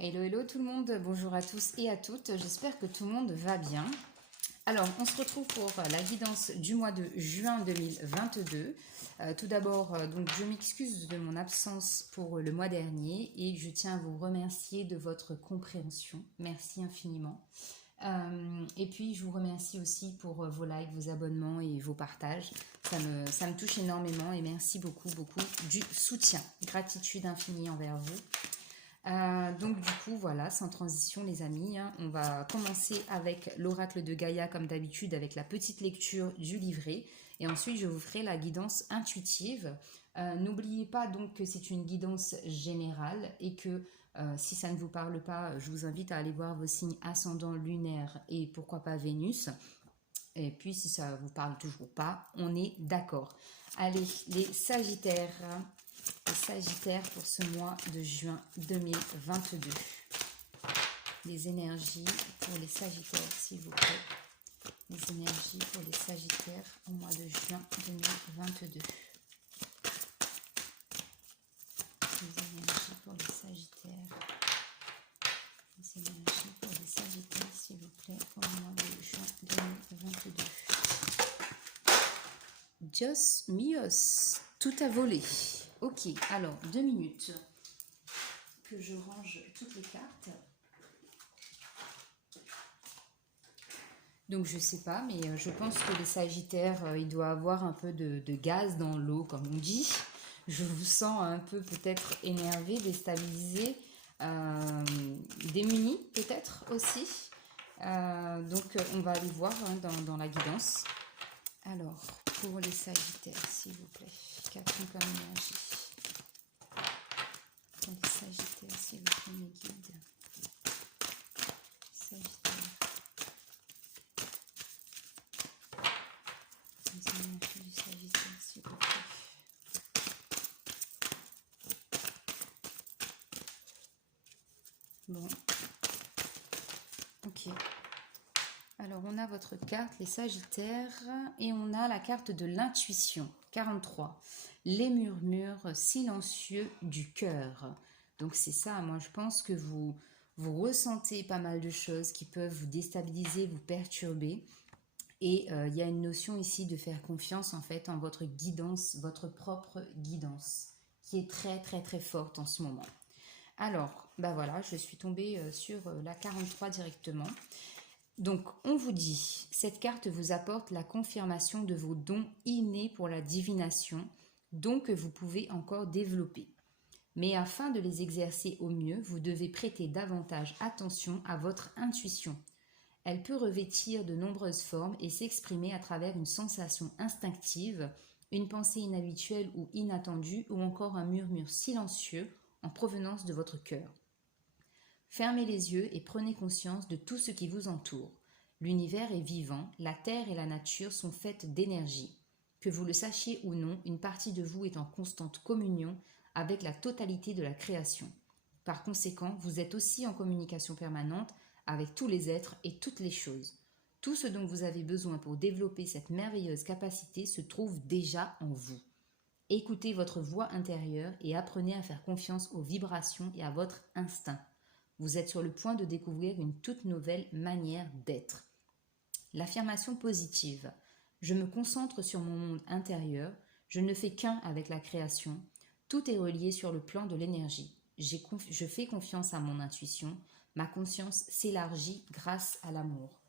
Hello, hello tout le monde, bonjour à tous et à toutes, j'espère que tout le monde va bien. Alors, on se retrouve pour la guidance du mois de juin 2022. Tout d'abord, donc je m'excuse de mon absence pour le mois dernier et je tiens à vous remercier de votre compréhension. Merci infiniment. Et puis, je vous remercie aussi pour vos likes, vos abonnements et vos partages. Ça me touche énormément et merci beaucoup, beaucoup du soutien. Gratitude infinie envers vous. Donc du coup voilà, sans transition les amis, hein, on va commencer avec l'oracle de Gaïa comme d'habitude avec la petite lecture du livret et ensuite je vous ferai la guidance intuitive. N'oubliez pas donc que c'est une guidance générale et que si ça ne vous parle pas, je vous invite à aller voir vos signes ascendants lunaires et pourquoi pas Vénus. Et puis si ça vous parle toujours pas, on est d'accord. Allez, les Sagittaires. Les Sagittaires pour ce mois de juin 2022. Les énergies pour les Sagittaires, s'il vous plaît. Les énergies pour les Sagittaires au mois de juin 2022. Les énergies pour les Sagittaires. Les énergies pour les Sagittaires, s'il vous plaît, au mois de juin 2022. Dios míos, tout a volé. Ok, alors 2 minutes que je range toutes les cartes. Donc je sais pas, mais je pense que les Sagittaires, il doit avoir un peu de gaz dans l'eau, comme on dit. Je vous sens un peu peut-être énervé, déstabilisé, démuni peut-être aussi. Donc on va aller voir hein, dans la guidance. Alors, pour les Sagittaires, s'il vous plaît, qu'as-tu comme énergie? Pour les Sagittaires, s'il vous plaît, mes guides. Sagittaires. Les énergies du Sagittaire, s'il vous plaît. Bon. Ok. Alors, on a votre carte, les Sagittaires, et on a la carte de l'intuition, 43. Les murmures silencieux du cœur. Donc, c'est ça, moi, je pense que vous ressentez pas mal de choses qui peuvent vous déstabiliser, vous perturber. Et il y a une notion ici de faire confiance, en fait, en votre guidance, votre propre guidance, qui est très, très, très forte en ce moment. Alors, bah voilà, je suis tombée sur la 43 directement. Donc, on vous dit, cette carte vous apporte la confirmation de vos dons innés pour la divination, dons que vous pouvez encore développer. Mais afin de les exercer au mieux, vous devez prêter davantage attention à votre intuition. Elle peut revêtir de nombreuses formes et s'exprimer à travers une sensation instinctive, une pensée inhabituelle ou inattendue, ou encore un murmure silencieux en provenance de votre cœur. Fermez les yeux et prenez conscience de tout ce qui vous entoure. L'univers est vivant, la terre et la nature sont faites d'énergie. Que vous le sachiez ou non, une partie de vous est en constante communion avec la totalité de la création. Par conséquent, vous êtes aussi en communication permanente avec tous les êtres et toutes les choses. Tout ce dont vous avez besoin pour développer cette merveilleuse capacité se trouve déjà en vous. Écoutez votre voix intérieure et apprenez à faire confiance aux vibrations et à votre instinct. Vous êtes sur le point de découvrir une toute nouvelle manière d'être. L'affirmation positive. Je me concentre sur mon monde intérieur, je ne fais qu'un avec la création. Tout est relié sur le plan de l'énergie. Je fais confiance à mon intuition, ma conscience s'élargit grâce à l'amour.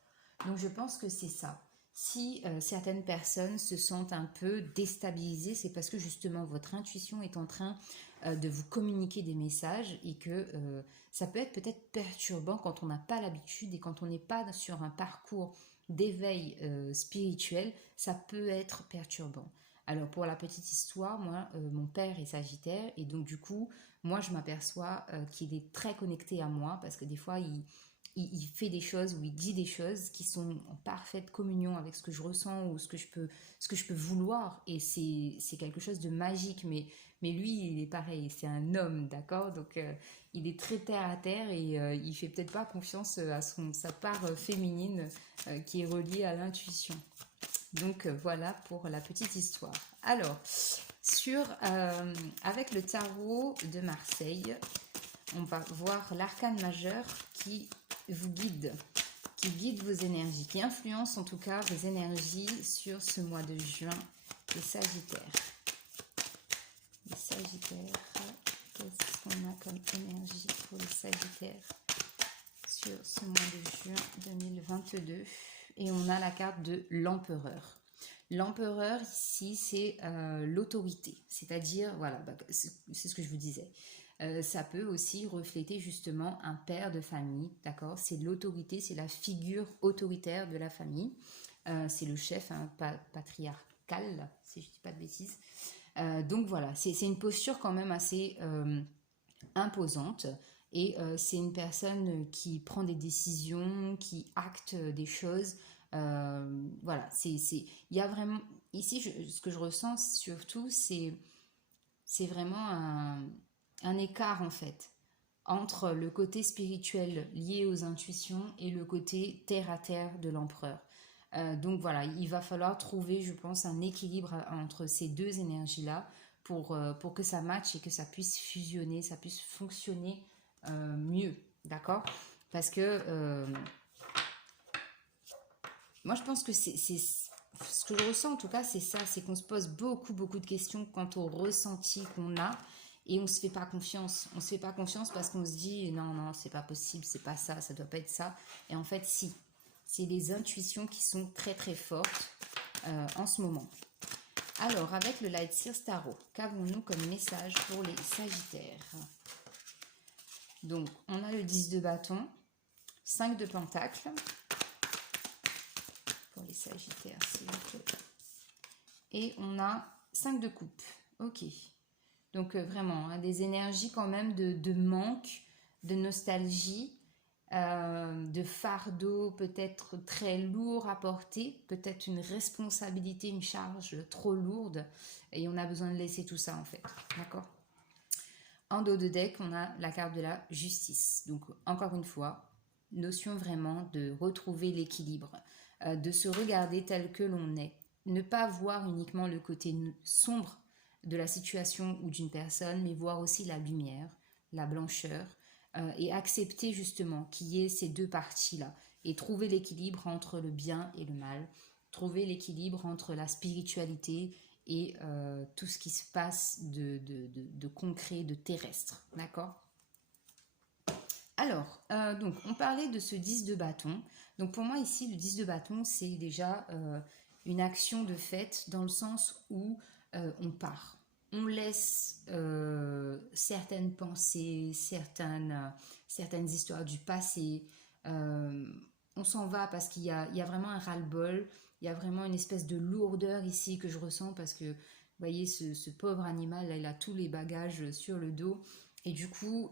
Donc je pense que c'est ça. Si certaines personnes se sentent un peu déstabilisées, c'est parce que justement votre intuition est en train de vous communiquer des messages et que ça peut être peut-être perturbant quand on n'a pas l'habitude et quand on n'est pas sur un parcours d'éveil spirituel, ça peut être perturbant. Alors pour la petite histoire, moi, mon père est Sagittaire et donc du coup, moi je m'aperçois qu'il est très connecté à moi parce que des fois il fait des choses ou il dit des choses qui sont en parfaite communion avec ce que je ressens ou ce que je peux vouloir et c'est quelque chose de magique mais lui il est pareil, c'est un homme, d'accord, donc il est très terre à terre et il fait peut-être pas confiance à sa part féminine qui est reliée à l'intuition. Donc voilà pour la petite histoire. Alors avec le tarot de Marseille, on va voir l'arcane majeur qui vous guide, qui guide vos énergies, qui influence en tout cas vos énergies sur ce mois de juin, les Sagittaires. Les Sagittaires, qu'est-ce qu'on a comme énergie pour les Sagittaires sur ce mois de juin 2022? Et on a la carte de l'empereur. L'empereur ici, c'est l'autorité, c'est-à-dire, voilà, c'est ce que je vous disais. Ça peut aussi refléter justement un père de famille, d'accord? C'est l'autorité, c'est la figure autoritaire de la famille. C'est le chef patriarcal, si je ne dis pas de bêtises. Donc voilà, c'est une posture quand même assez imposante. Et c'est une personne qui prend des décisions, qui acte des choses. Voilà, il y a vraiment... Ici, ce que je ressens surtout, c'est vraiment un écart en fait entre le côté spirituel lié aux intuitions et le côté terre à terre de l'empereur. Donc voilà, il va falloir trouver, je pense, un équilibre entre ces deux énergies-là pour que ça matche et que ça puisse fusionner, ça puisse fonctionner mieux, d'accord? Parce que moi je pense que c'est ce que je ressens en tout cas, c'est ça, c'est qu'on se pose beaucoup de questions quant au ressenti qu'on a et on se fait pas confiance. On se fait pas confiance parce qu'on se dit non, c'est pas possible, c'est pas ça, ça doit pas être ça. Et en fait, si, c'est les intuitions qui sont très fortes en ce moment. Alors, avec le Light Seer Tarot, qu'avons-nous comme message pour les Sagittaires? Donc, on a le 10 de bâton, 5 de pentacles, pour les Sagittaires, s'il vous plaît. Et on a 5 de coupe. Ok. Donc, vraiment, hein, des énergies quand même de manque, de nostalgie, de fardeau peut-être très lourd à porter, peut-être une responsabilité, une charge trop lourde. Et on a besoin de laisser tout ça, en fait. D'accord? En dos de deck, on a la carte de la justice. Donc, encore une fois, notion vraiment de retrouver l'équilibre, de se regarder tel que l'on est. Ne pas voir uniquement le côté sombre de la situation ou d'une personne, mais voir aussi la lumière, la blancheur, et accepter justement qu'il y ait ces deux parties-là, et trouver l'équilibre entre le bien et le mal, trouver l'équilibre entre la spiritualité et tout ce qui se passe de concret, de terrestre, d'accord? Alors, donc, on parlait de ce 10 de bâton. Donc, pour moi, ici, le 10 de bâton, c'est déjà une action de fait dans le sens où on part. On laisse certaines pensées, certaines histoires du passé. On s'en va parce qu'il y a vraiment un ras-le-bol. Il y a vraiment une espèce de lourdeur ici que je ressens parce que, vous voyez, ce pauvre animal, là, il a tous les bagages sur le dos. Et du coup...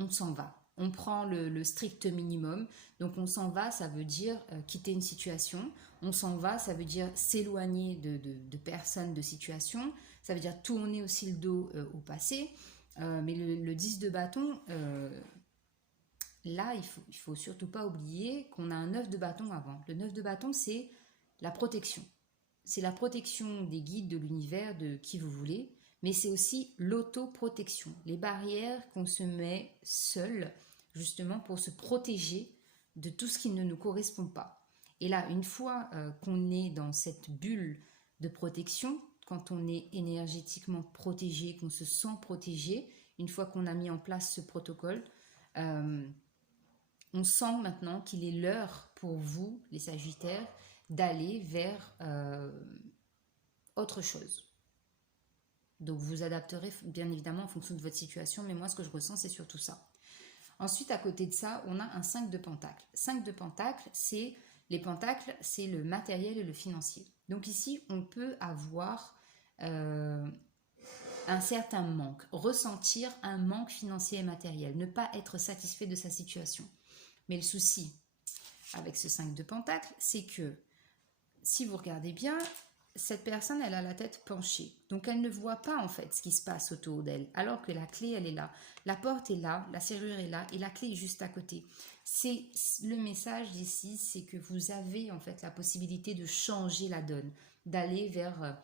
on s'en va. On prend le strict minimum. Donc on s'en va, ça veut dire quitter une situation. On s'en va, ça veut dire s'éloigner de personnes, de situations. Ça veut dire tourner aussi le dos au passé. Mais le 10 de bâton, là, il faut surtout pas oublier qu'on a un 9 de bâton avant. Le 9 de bâton, c'est la protection. C'est la protection des guides de l'univers, de qui vous voulez. Mais c'est aussi l'autoprotection, les barrières qu'on se met seul, justement pour se protéger de tout ce qui ne nous correspond pas. Et là, une fois qu'on est dans cette bulle de protection, quand on est énergétiquement protégé, qu'on se sent protégé, une fois qu'on a mis en place ce protocole, on sent maintenant qu'il est l'heure pour vous, les Sagittaires, d'aller vers autre chose. Donc vous adapterez bien évidemment en fonction de votre situation, mais moi ce que je ressens c'est surtout ça. Ensuite à côté de ça, on a un 5 de pentacles. 5 de pentacles, c'est les pentacles, c'est le matériel et le financier. Donc ici on peut avoir un certain manque, ressentir un manque financier et matériel, ne pas être satisfait de sa situation. Mais le souci avec ce 5 de pentacles, c'est que si vous regardez bien, cette personne, elle a la tête penchée. Donc, elle ne voit pas, en fait, ce qui se passe autour d'elle. Alors que la clé, elle est là. La porte est là, la serrure est là et la clé est juste à côté. C'est le message d'ici, c'est que vous avez, en fait, la possibilité de changer la donne, d'aller vers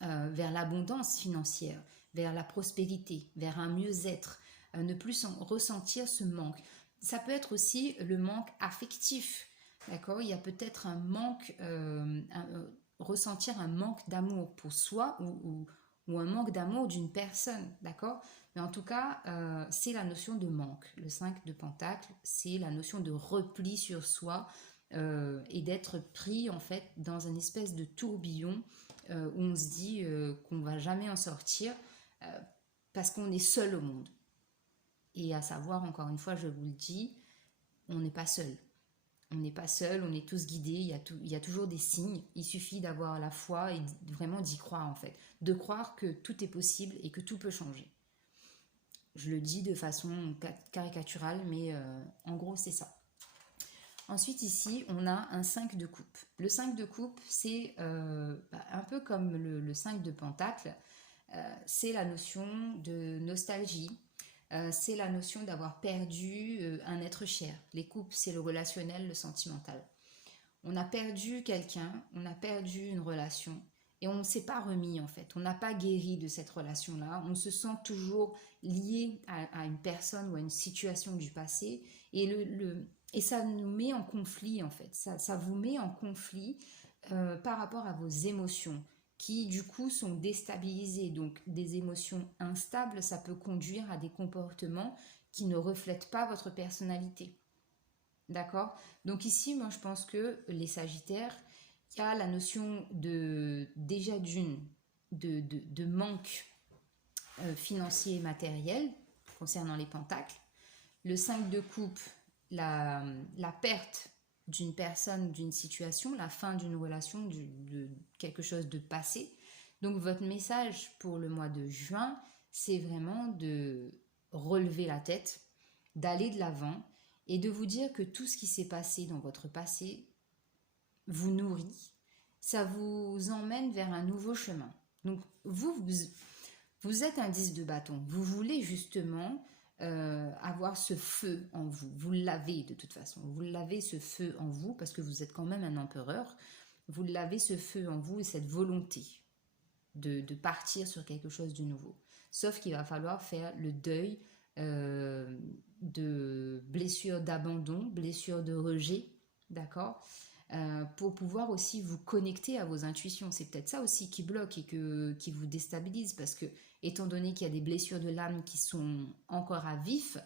l'abondance financière, vers la prospérité, vers un mieux-être. ne plus ressentir ce manque. Ça peut être aussi le manque affectif, d'accord? Il y a peut-être un manque, ressentir un manque d'amour pour soi ou un manque d'amour d'une personne, d'accord? Mais en tout cas, c'est la notion de manque. Le 5 de Pentacle, c'est la notion de repli sur soi et d'être pris en fait dans une espèce de tourbillon où on se dit qu'on ne va jamais en sortir parce qu'on est seul au monde. Et à savoir, encore une fois, je vous le dis, on n'est pas seul. On n'est pas seul, on est tous guidés, il y a toujours des signes. Il suffit d'avoir la foi et vraiment d'y croire en fait. De croire que tout est possible et que tout peut changer. Je le dis de façon caricaturale, mais en gros c'est ça. Ensuite ici, on a un 5 de coupe. Le 5 de coupe, c'est un peu comme le 5 de pentacle. C'est la notion de nostalgie. C'est la notion d'avoir perdu un être cher. Les coupes, c'est le relationnel, le sentimental. On a perdu quelqu'un, on a perdu une relation et on ne s'est pas remis en fait. On n'a pas guéri de cette relation-là. On se sent toujours lié à une personne ou à une situation du passé et ça nous met en conflit en fait. Ça vous met en conflit par rapport à vos émotions qui du coup sont déstabilisées. Donc des émotions instables, ça peut conduire à des comportements qui ne reflètent pas votre personnalité. D'accord? Donc ici, moi je pense que les Sagittaires, il y a la notion de déjà de manque financier et matériel concernant les pentacles. Le 5 de coupe, la perte d'une personne, d'une situation, la fin d'une relation, de quelque chose de passé. Donc votre message pour le mois de juin, c'est vraiment de relever la tête, d'aller de l'avant et de vous dire que tout ce qui s'est passé dans votre passé vous nourrit, ça vous emmène vers un nouveau chemin. Donc vous êtes un 10 de bâton, vous voulez justement avoir ce feu en vous. Vous l'avez de toute façon. Vous l'avez ce feu en vous parce que vous êtes quand même un empereur. Vous l'avez ce feu en vous et cette volonté de partir sur quelque chose de nouveau. Sauf qu'il va falloir faire le deuil de blessures d'abandon, blessures de rejet, d'accord, pour pouvoir aussi vous connecter à vos intuitions. C'est peut-être ça aussi qui bloque et qui vous déstabilise parce que étant donné qu'il y a des blessures de l'âme qui sont encore à vif,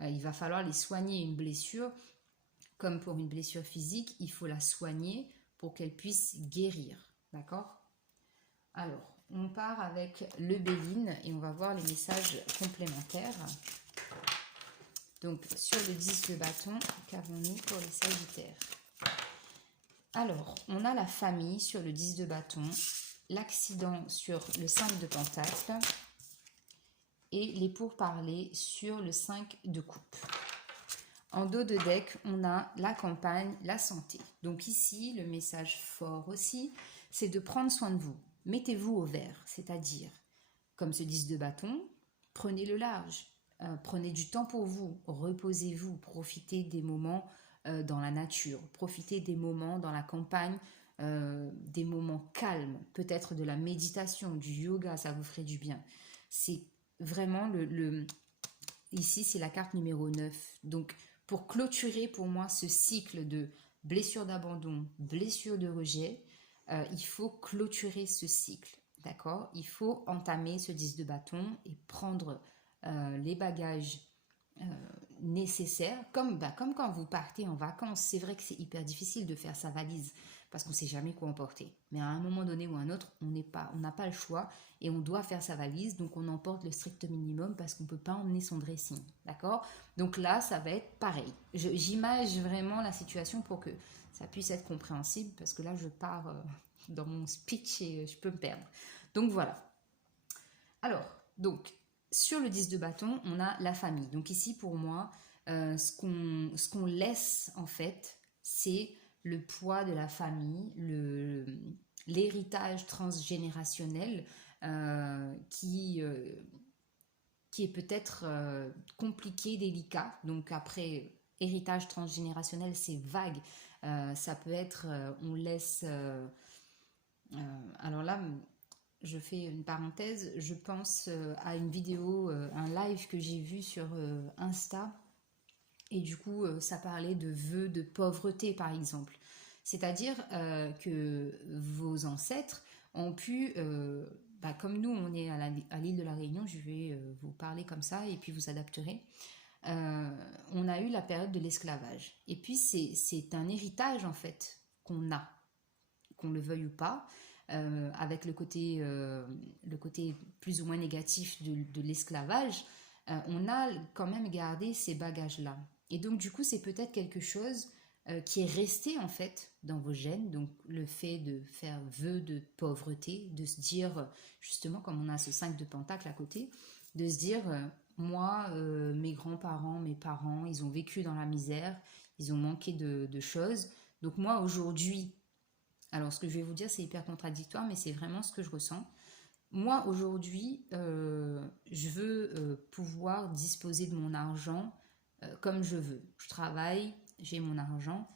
il va falloir les soigner. Une blessure, comme pour une blessure physique, il faut la soigner pour qu'elle puisse guérir. D'accord? Alors, on part avec le Béline et on va voir les messages complémentaires. Donc, sur le 10 de bâton, qu'avons-nous pour les Sagittaires? Alors, on a la famille sur le 10 de bâton, l'accident sur le 5 de pentacle et les pourparlers sur le 5 de coupe. En dos de deck, on a la campagne, la santé. Donc ici, le message fort aussi, c'est de prendre soin de vous. Mettez-vous au vert, c'est-à-dire, comme ce 10 de bâton, prenez le large, prenez du temps pour vous, reposez-vous, profitez des moments dans la nature, profitez des moments dans la campagne, des moments calmes, peut-être de la méditation, du yoga, ça vous ferait du bien. C'est vraiment ici, c'est la carte numéro 9. Donc, pour clôturer pour moi ce cycle de blessure d'abandon, blessure de rejet, il faut clôturer ce cycle, d'accord? Il faut entamer ce 10 de bâton et prendre les bagages nécessaires, comme quand vous partez en vacances. C'est vrai que c'est hyper difficile de faire sa valise parce qu'on ne sait jamais quoi emporter. Mais à un moment donné ou à un autre, on n'a pas le choix et on doit faire sa valise, donc on emporte le strict minimum parce qu'on ne peut pas emmener son dressing, d'accord? Donc là, ça va être pareil. J'imagine vraiment la situation pour que ça puisse être compréhensible parce que là, je pars dans mon speech et je peux me perdre. Donc voilà. Alors, donc, sur le 10 de bâton, on a la famille. Donc ici, pour moi, ce qu'on laisse, en fait, c'est le poids de la famille, l'héritage transgénérationnel qui est peut-être compliqué, délicat. Donc après, héritage transgénérationnel, c'est vague. Ça peut être, on laisse... alors là... je fais une parenthèse, je pense à une vidéo, un live que j'ai vu sur Insta, et du coup, ça parlait de vœux de pauvreté, par exemple. C'est-à-dire que vos ancêtres ont pu, comme nous, on est à l'île de la Réunion, je vais vous parler comme ça, et puis vous adapterez. On a eu la période de l'esclavage. Et puis, c'est un héritage, en fait, qu'on a, qu'on le veuille ou pas, avec le côté plus ou moins négatif de l'esclavage, on a quand même gardé ces bagages-là. Et donc, du coup, c'est peut-être quelque chose qui est resté en fait dans vos gènes. Donc, le fait de faire vœu de pauvreté, de se dire, justement, comme on a ce 5 de pentacle à côté, de se dire, moi, mes grands-parents, mes parents, ils ont vécu dans la misère, ils ont manqué de choses. Donc, moi, aujourd'hui, alors, ce que je vais vous dire, c'est hyper contradictoire, mais c'est vraiment ce que je ressens. Moi, aujourd'hui, je veux pouvoir disposer de mon argent comme je veux. Je travaille, j'ai mon argent,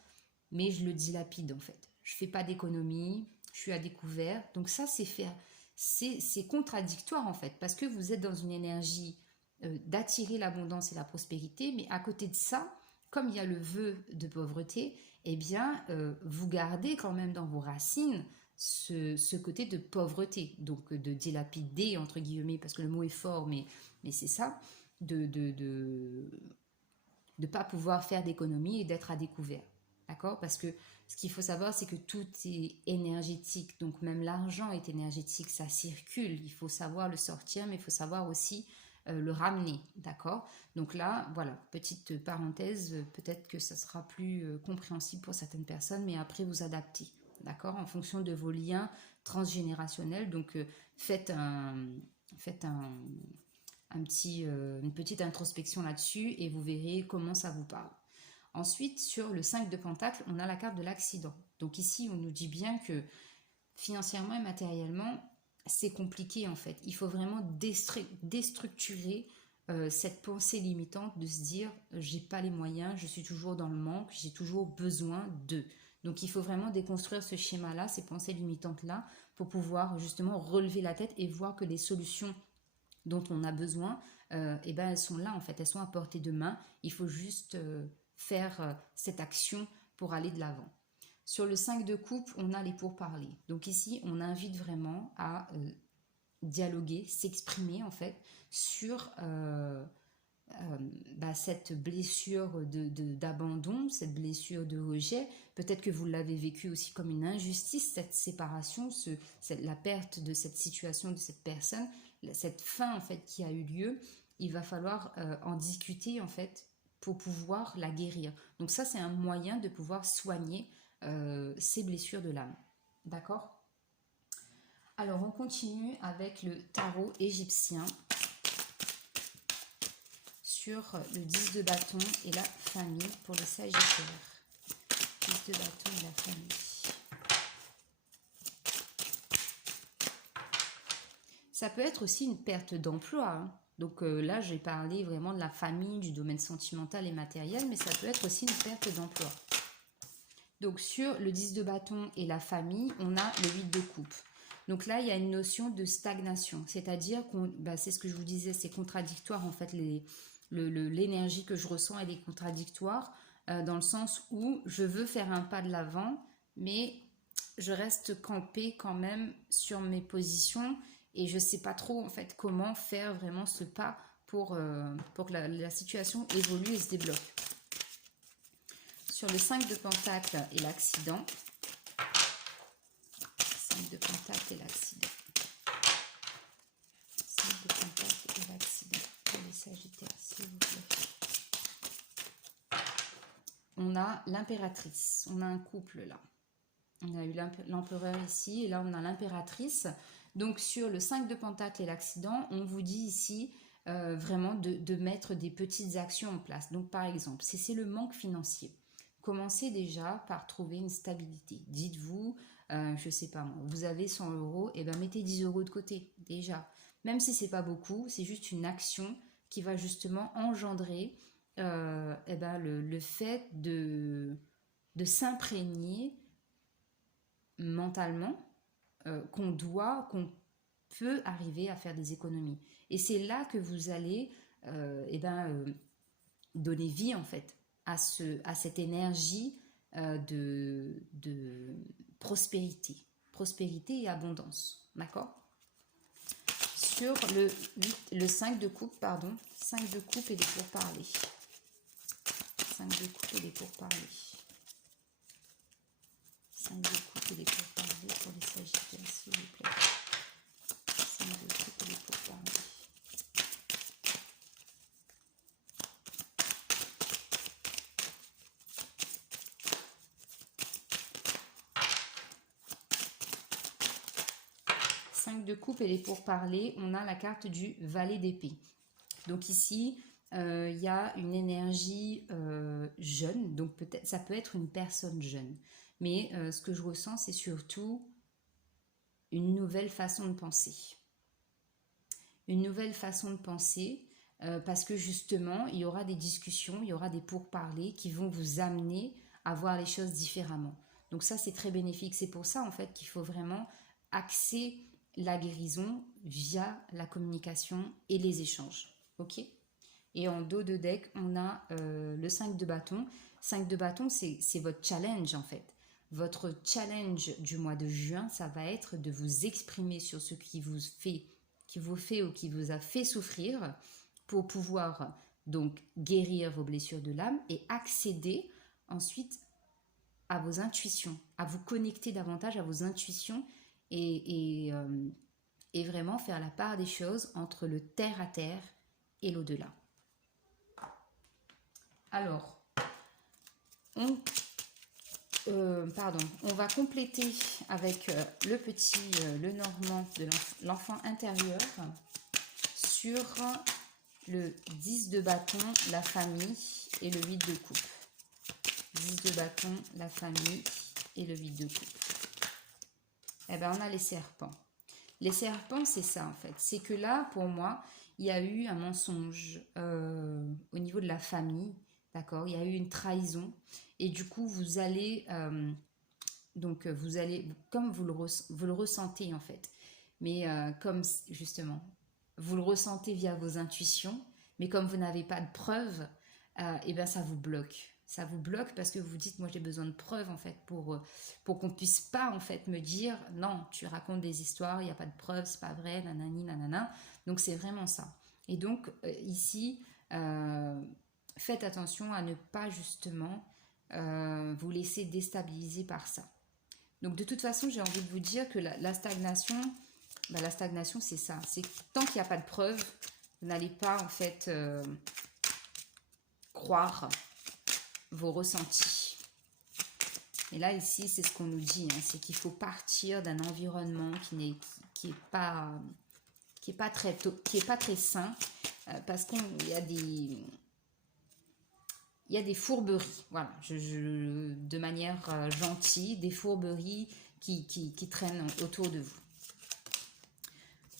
mais je le dilapide en fait. Je fais pas d'économie, je suis à découvert. Donc ça, c'est contradictoire en fait, parce que vous êtes dans une énergie d'attirer l'abondance et la prospérité, mais à côté de ça, comme il y a le vœu de pauvreté, eh bien, vous gardez quand même dans vos racines ce côté de pauvreté, donc de dilapider, entre guillemets, parce que le mot est fort, mais c'est ça, de ne pas pouvoir faire d'économie et d'être à découvert. D'accord? Parce que ce qu'il faut savoir, c'est que tout est énergétique. Donc même l'argent est énergétique, ça circule. Il faut savoir le sortir, mais il faut savoir aussi le ramener. D'accord? Donc là, voilà, petite parenthèse, peut-être que ça sera plus compréhensible pour certaines personnes, mais après vous adaptez. D'accord? En fonction de vos liens transgénérationnels. Donc faites une petite introspection là-dessus et vous verrez comment ça vous parle. Ensuite, sur le 5 de Pentacle, on a la carte de l'accident. Donc ici, on nous dit bien que financièrement et matériellement, c'est compliqué en fait. Il faut vraiment déstructurer cette pensée limitante de se dire j'ai pas les moyens, je suis toujours dans le manque, j'ai toujours besoin de. Donc il faut vraiment déconstruire ce schéma-là, ces pensées limitantes-là, pour pouvoir justement relever la tête et voir que les solutions dont on a besoin, eh ben, elles sont là en fait, elles sont à portée de main. Il faut juste faire cette action pour aller de l'avant. Sur le 5 de coupe, on a les pourparlers. Donc ici, on invite vraiment à dialoguer, s'exprimer en fait sur cette blessure d'abandon, cette blessure de rejet. Peut-être que vous l'avez vécu aussi comme une injustice, cette séparation, la perte de cette situation, de cette personne, cette fin en fait qui a eu lieu. Il va falloir en discuter en fait pour pouvoir la guérir. Donc ça, c'est un moyen de pouvoir soigner ces blessures de l'âme. D'accord? Alors, on continue avec le tarot égyptien sur le 10 de bâton et la famille pour les Sagittaires. 10 de bâton et la famille. Ça peut être aussi une perte d'emploi. Hein. Donc là, j'ai parlé vraiment de la famille, du domaine sentimental et matériel, mais ça peut être aussi une perte d'emploi. Donc sur le 10 de bâton et la famille, on a le 8 de coupe. Donc là, il y a une notion de stagnation, c'est-à-dire c'est ce que je vous disais, c'est contradictoire en fait, l'énergie que je ressens, elle est contradictoire dans le sens où je veux faire un pas de l'avant, mais je reste campée quand même sur mes positions et je ne sais pas trop en fait comment faire vraiment ce pas pour que la situation évolue et se débloque. Sur le 5 de pentacle et l'accident. 5 de pentacle et l'accident. 5 de pentacle et l'accident pour les Sagittaires, s'il vous plaît. On a l'impératrice. On a un couple là. On a eu l'empereur ici et là on a l'impératrice. Donc sur le 5 de pentacle et l'accident, on vous dit ici vraiment de mettre des petites actions en place. Donc par exemple, c'est le manque financier. Commencez déjà par trouver une stabilité. Dites-vous, je ne sais pas moi, vous avez 100 €, et bien mettez 10 € de côté déjà. Même si c'est pas beaucoup, c'est juste une action qui va justement engendrer le fait de s'imprégner mentalement qu'on peut arriver à faire des économies. Et c'est là que vous allez donner vie en fait à cette énergie de prospérité. Prospérité et abondance. D'accord? Sur le 5 de coupe, pardon. 5 de coupe et les pourparlers. 5 de coupe et les pourparlers. 5 de coupe et les pourparlers pour les Sagittaires, s'il vous plaît. 5 de coupe et les pourparlers. De coupe et les pourparlers, on a la carte du valet d'épée. Donc ici, il y a une énergie jeune, donc peut-être ça peut être une personne jeune. Mais ce que je ressens, c'est surtout une nouvelle façon de penser. Une nouvelle façon de penser, parce que justement, il y aura des discussions, il y aura des pourparlers qui vont vous amener à voir les choses différemment. Donc ça, c'est très bénéfique. C'est pour ça, en fait, qu'il faut vraiment axer la guérison via la communication et les échanges. Ok? Et en dos de deck, on a le 5 de bâton. 5 de bâton, c'est votre challenge en fait. Votre challenge du mois de juin, ça va être de vous exprimer sur ce qui vous fait ou qui vous a fait souffrir pour pouvoir donc guérir vos blessures de l'âme et accéder ensuite à vos intuitions, à vous connecter davantage à vos intuitions et vraiment faire la part des choses entre le terre à terre et l'au-delà. Alors, on va compléter avec le normand de l'enfant intérieur sur le 10 de bâton, la famille et le 8 de coupe. 10 de bâton, la famille et le 8 de coupe. Eh bien, on a les serpents. Les serpents, c'est ça en fait. C'est que là, pour moi, il y a eu un mensonge au niveau de la famille. D'accord? Il y a eu une trahison. Et du coup, vous allez... comme vous le ressentez en fait. Mais comme justement, vous le ressentez via vos intuitions. Mais comme vous n'avez pas de preuves, et ben ça vous bloque. Ça vous bloque parce que vous dites, moi j'ai besoin de preuves en fait pour qu'on puisse pas en fait me dire, non, tu racontes des histoires, il n'y a pas de preuves, c'est pas vrai, nanani, nanana. Donc c'est vraiment ça. Et donc ici, faites attention à ne pas justement vous laisser déstabiliser par ça. Donc de toute façon, j'ai envie de vous dire que la stagnation, la stagnation c'est ça. C'est que tant qu'il n'y a pas de preuves, vous n'allez pas en fait croire vos ressentis. Et là ici c'est ce qu'on nous dit, hein, c'est qu'il faut partir d'un environnement qui est pas très sain, parce qu'il y a des fourberies, voilà, de manière gentille, des fourberies qui traînent autour de vous.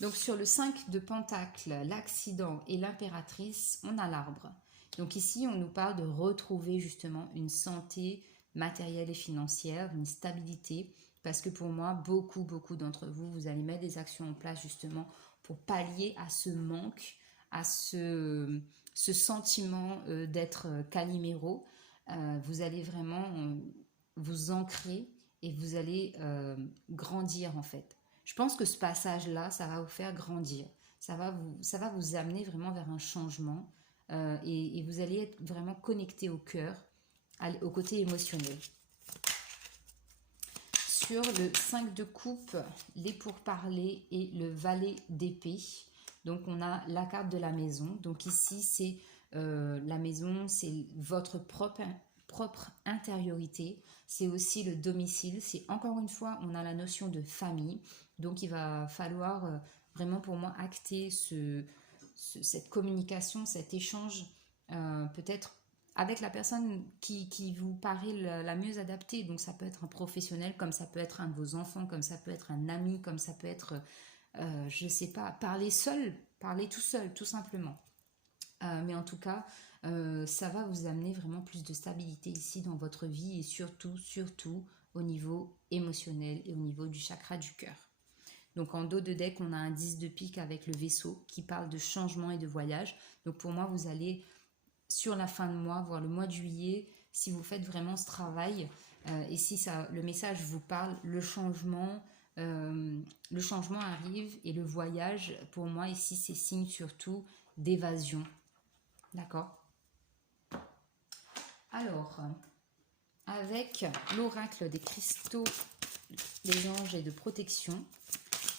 Donc sur le 5 de Pentacle, l'accident et l'impératrice, on a l'arbre. Donc ici, on nous parle de retrouver justement une santé matérielle et financière, une stabilité, parce que pour moi, beaucoup d'entre vous, vous allez mettre des actions en place justement pour pallier à ce manque, à ce sentiment d'être Calimero. Vous allez vraiment vous ancrer et vous allez grandir en fait. Je pense que ce passage-là, ça va vous faire grandir. Ça va vous amener vraiment vers un changement. Et vous allez être vraiment connecté au cœur, au côté émotionnel. Sur le 5 de coupe, les pourparlers et le valet d'épée. Donc on a la carte de la maison. Donc ici c'est la maison, c'est votre propre intériorité. C'est aussi le domicile. C'est encore une fois, on a la notion de famille. Donc il va falloir vraiment pour moi acter cette communication, cet échange, peut-être avec la personne qui vous paraît la mieux adaptée. Donc ça peut être un professionnel, comme ça peut être un de vos enfants, comme ça peut être un ami, comme ça peut être, je ne sais pas, parler tout seul, tout simplement. Mais en tout cas, ça va vous amener vraiment plus de stabilité ici dans votre vie et surtout au niveau émotionnel et au niveau du chakra du cœur. Donc en dos de deck, on a un 10 de pique avec le vaisseau qui parle de changement et de voyage. Donc pour moi, vous allez sur la fin de mois, voire le mois de juillet, si vous faites vraiment ce travail et si le message vous parle, le changement arrive et le voyage, pour moi ici, c'est signe surtout d'évasion. D'accord? Alors, avec l'oracle des cristaux, des anges et de protection,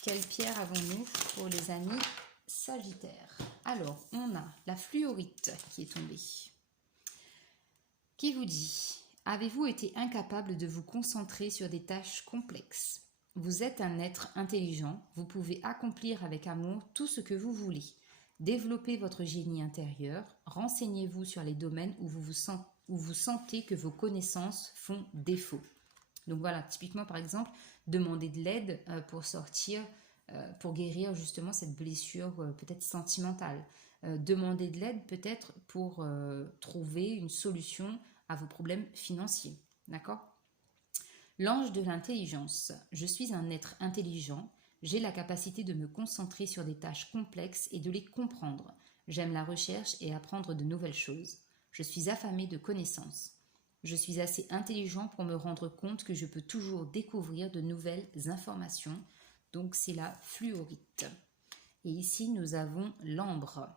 quelle pierre avons-nous pour les amis Sagittaires? Alors, on a la fluorite qui est tombée. Qui vous dit: avez-vous été incapable de vous concentrer sur des tâches complexes? Vous êtes un être intelligent, vous pouvez accomplir avec amour tout ce que vous voulez. Développez votre génie intérieur, renseignez-vous sur les domaines où vous sentez que vos connaissances font défaut. Donc voilà, typiquement par exemple, demander de l'aide pour sortir, pour guérir justement cette blessure peut-être sentimentale. Demander de l'aide peut-être pour trouver une solution à vos problèmes financiers. D'accord? L'ange de l'intelligence. Je suis un être intelligent. J'ai la capacité de me concentrer sur des tâches complexes et de les comprendre. J'aime la recherche et apprendre de nouvelles choses. Je suis affamé de connaissances. Je suis assez intelligent pour me rendre compte que je peux toujours découvrir de nouvelles informations. Donc c'est la fluorite. Et ici nous avons l'ambre.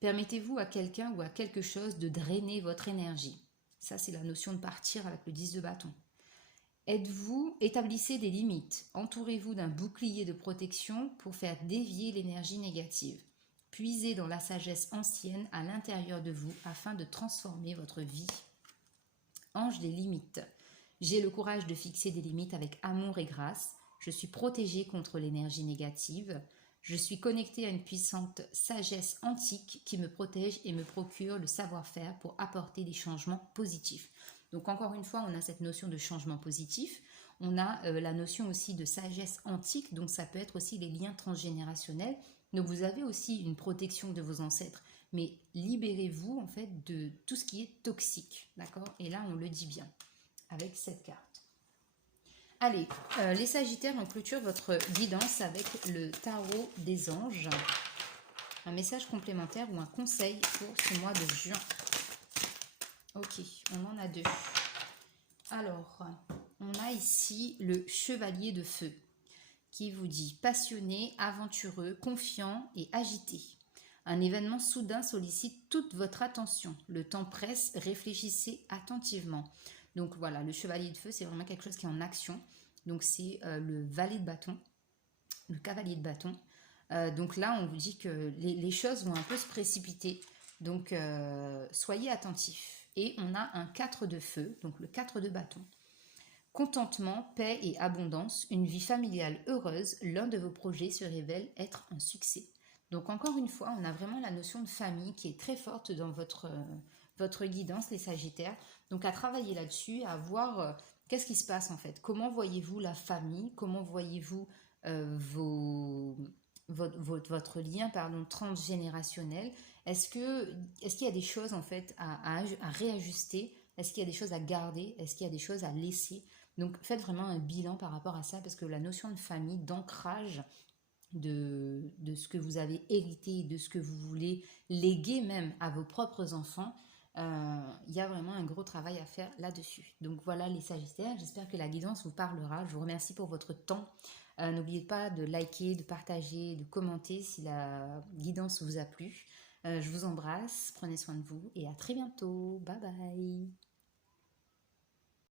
Permettez-vous à quelqu'un ou à quelque chose de drainer votre énergie. Ça c'est la notion de partir avec le 10 de bâton. Établissez des limites. Entourez-vous d'un bouclier de protection pour faire dévier l'énergie négative. Puisez dans la sagesse ancienne à l'intérieur de vous afin de transformer votre vie. Ange des limites. J'ai le courage de fixer des limites avec amour et grâce. Je suis protégée contre l'énergie négative. Je suis connectée à une puissante sagesse antique qui me protège et me procure le savoir-faire pour apporter des changements positifs. Donc encore une fois, on a cette notion de changement positif. On a la notion aussi de sagesse antique, donc ça peut être aussi les liens transgénérationnels. Donc vous avez aussi une protection de vos ancêtres, mais libérez-vous en fait de tout ce qui est toxique, d'accord? Et là, on le dit bien avec cette carte. Allez, les Sagittaires, on clôture votre guidance avec le tarot des anges. Un message complémentaire ou un conseil pour ce mois de juin. Ok, on en a deux. Alors, on a ici le chevalier de feu qui vous dit passionné, aventureux, confiant et agité. Un événement soudain sollicite toute votre attention. Le temps presse, réfléchissez attentivement. Donc voilà, le chevalier de feu, c'est vraiment quelque chose qui est en action. Donc c'est le valet de bâton, le cavalier de bâton. Donc là, on vous dit que les choses vont un peu se précipiter. Donc soyez attentifs. Et on a un 4 de feu, donc le 4 de bâton. Contentement, paix et abondance, une vie familiale heureuse, l'un de vos projets se révèle être un succès. Donc encore une fois, on a vraiment la notion de famille qui est très forte dans votre guidance, les Sagittaires. Donc à travailler là-dessus, à voir qu'est-ce qui se passe en fait. Comment voyez-vous la famille? Comment voyez-vous votre lien transgénérationnel? Est-ce qu'il y a des choses en fait à réajuster? Est-ce qu'il y a des choses à garder? Est-ce qu'il y a des choses à laisser? Donc faites vraiment un bilan par rapport à ça parce que la notion de famille, d'ancrage de ce que vous avez hérité, de ce que vous voulez léguer même à vos propres enfants, il y a vraiment un gros travail à faire là-dessus. Donc voilà les Sagittaires, j'espère que la guidance vous parlera. Je vous remercie pour votre temps. N'oubliez pas de liker, de partager, de commenter si la guidance vous a plu. Je vous embrasse, prenez soin de vous et à très bientôt. Bye bye.